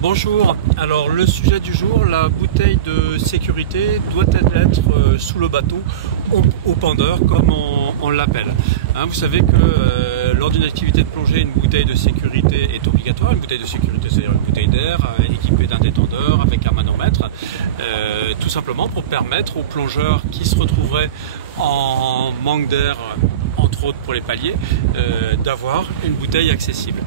Bonjour, alors le sujet du jour, la bouteille de sécurité doit-elle être sous le bateau au pendeur comme on l'appelle. Vous savez que lors d'une activité de plongée, une bouteille de sécurité est obligatoire. Une bouteille de sécurité, c'est-à-dire une bouteille d'air équipée d'un détendeur avec un manomètre, tout simplement pour permettre aux plongeurs qui se retrouveraient en manque d'air, entre autres pour les paliers, d'avoir une bouteille accessible.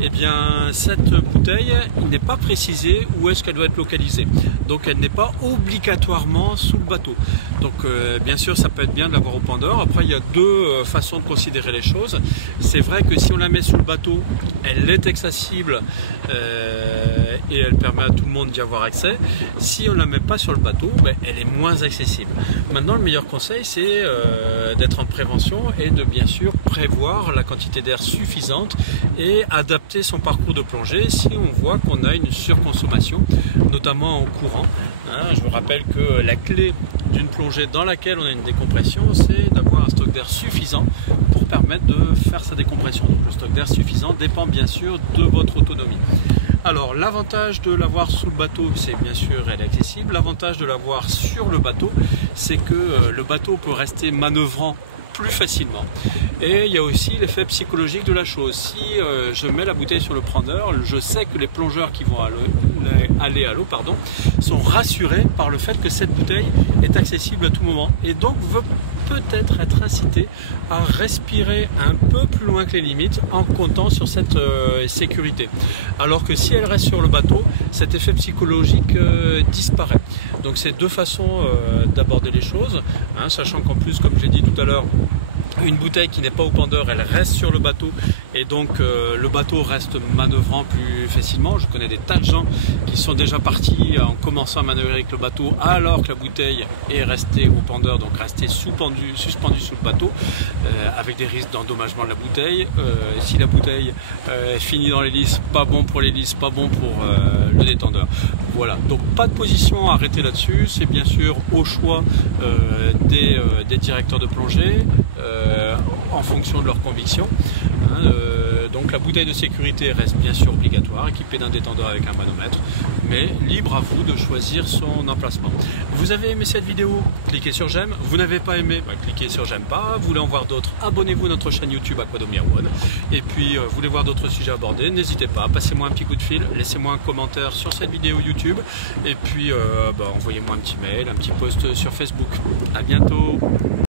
Et bien cette bouteille, il n'est pas précisé où est-ce qu'elle doit être localisée. Donc elle n'est pas obligatoirement sous le bateau. Donc bien sûr ça peut être bien de l'avoir au pendeur. Après il y a deux façons de considérer les choses. C'est vrai que si on la met sous le bateau, elle est accessible et elle permet à tout le monde d'y avoir accès. Si on ne la met pas sur le bateau, elle est moins accessible. Maintenant le meilleur conseil c'est d'être en prévention et de bien sûr prévoir la quantité d'air suffisante et adapter son parcours de plongée si on voit qu'on a une surconsommation, notamment en courant. Je vous rappelle que la clé d'une plongée dans laquelle on a une décompression, c'est d'avoir un stock d'air suffisant pour permettre de faire sa décompression. Donc le stock d'air suffisant dépend bien sûr de votre autonomie. Alors l'avantage de l'avoir sous le bateau, c'est bien sûr elle est accessible. L'avantage de l'avoir sur le bateau, c'est que le bateau peut rester manœuvrant plus facilement. Et il y a aussi l'effet psychologique de la chose. Si je mets la bouteille sur le preneur, je sais que les plongeurs qui vont aller à l'eau sont rassurés par le fait que cette bouteille est accessible à tout moment et donc veut peut-être être incité à respirer un peu plus loin que les limites en comptant sur cette sécurité. Alors que si elle reste sur le bateau, cet effet psychologique disparaît. Donc c'est deux façons d'aborder les choses, sachant qu'en plus, comme j'ai dit tout à l'heure, une bouteille qui n'est pas au pendeur, elle reste sur le bateau et donc le bateau reste manœuvrant plus facilement. Je connais des tas de gens qui sont déjà partis en commençant à manœuvrer avec le bateau alors que la bouteille est restée au pendeur, donc restée suspendue sous le bateau avec des risques d'endommagement de la bouteille. Si la bouteille finit dans l'hélice, pas bon pour l'hélice, pas bon pour le détendeur. Voilà, donc pas de position arrêtée là-dessus, c'est bien sûr au choix des directeurs de plongée en fonction de leurs convictions. Donc la bouteille de sécurité reste bien sûr obligatoire, équipée d'un détendeur avec un manomètre, mais libre à vous de choisir son emplacement. Vous avez aimé cette vidéo? Cliquez sur j'aime. Vous n'avez pas aimé? Cliquez sur j'aime pas. Vous voulez en voir d'autres? Abonnez-vous à notre chaîne YouTube Aquadomia One. Et puis vous voulez voir d'autres sujets abordés? N'hésitez pas, passez-moi un petit coup de fil, laissez-moi un commentaire sur cette vidéo YouTube et puis envoyez-moi un petit mail, un petit post sur Facebook. À bientôt.